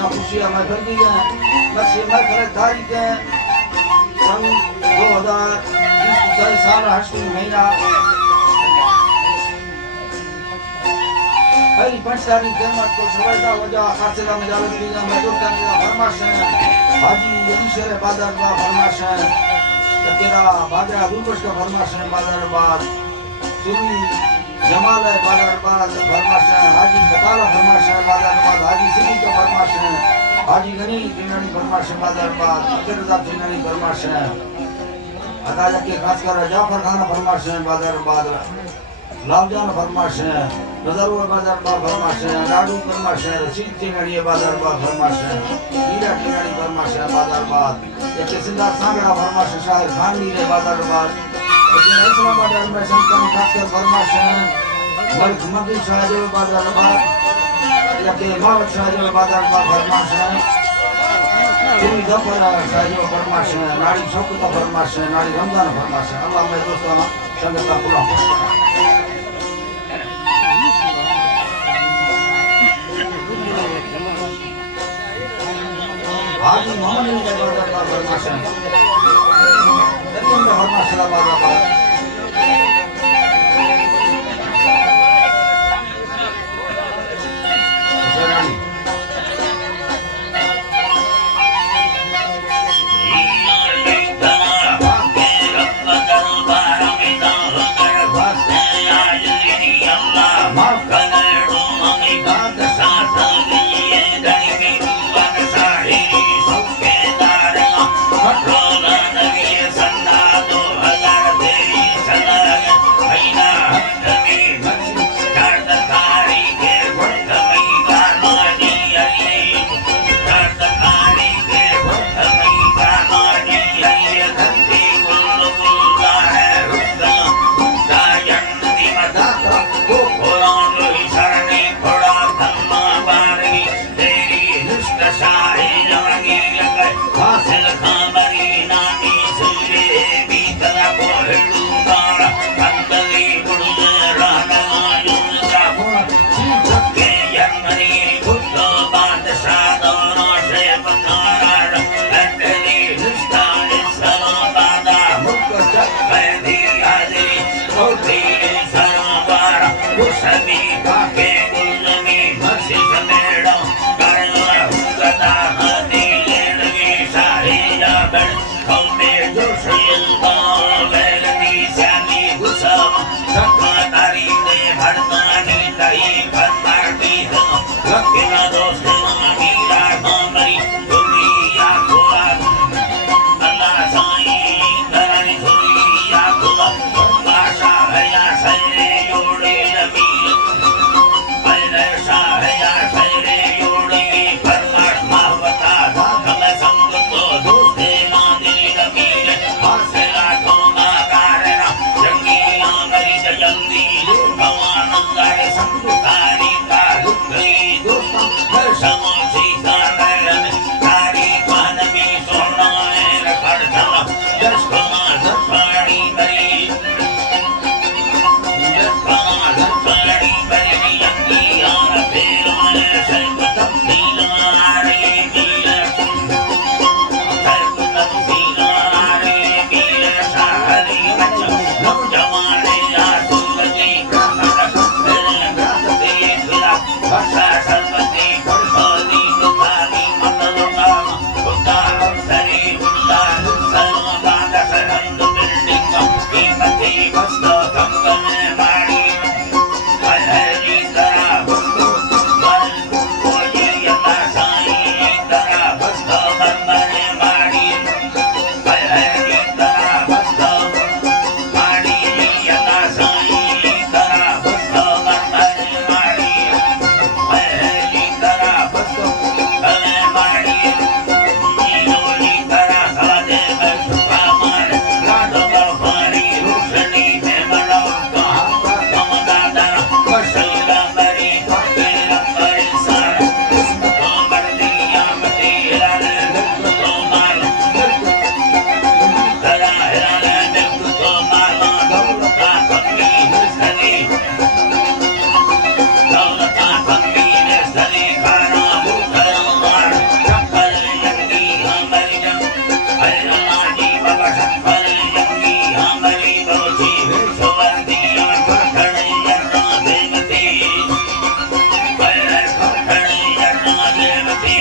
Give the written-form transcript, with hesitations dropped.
फरमाशें खुशियां मैं कर दी हैं मसीह मैं करे तारीख है सन 2020 साल 8 महीना पहली 5 तारीख क़यामत को सवेदा वजा खासिदा मजालत लीगा मैं दोस्तान का फरमाशें हाजी अलीशर बादर का फरमाशें तेरा बादरा दुबश का फरमाशें बादरबाद सुनी जमाल बादरबाद फरमाशें हाजी कताला फरमाशें बादरबाद हाजी सिद्दीक का फरमाशें हाजी गनी जिनानी फरमाशें बादरबाद अब्दुल जिनानी फरमाशें अदाजा के खासकर जाफर खान फरमाशें बादरबाद लालजान फरमाशें नजरुल बादरबाद फरमाशें लाडू फरमाशें रशीद जिनानी बादरबाद फरमाशें मीरा जिनानी फरमाशें बादरबाद एक सिंदा सांगड़ा फरमाशें शाहिर खान मीरे बादरबाद इस्लामाबाद में संतन खासकर फरमाशें मलिक मकी शाहजल बादरबाद यके मावत शाहजल बादरबाद फरमाशें तुमी जफर शाहजल फरमाशें नारी शौकत फरमाशें नारी रमजान फरमाशें अल्लाह मेरे दोस्तों संगत पूरा हाजी मोहम्मद अली बादरबाद फरमाशें लेकिन फरमाशें बादरबाद Rola de mi sandado, a la de Allah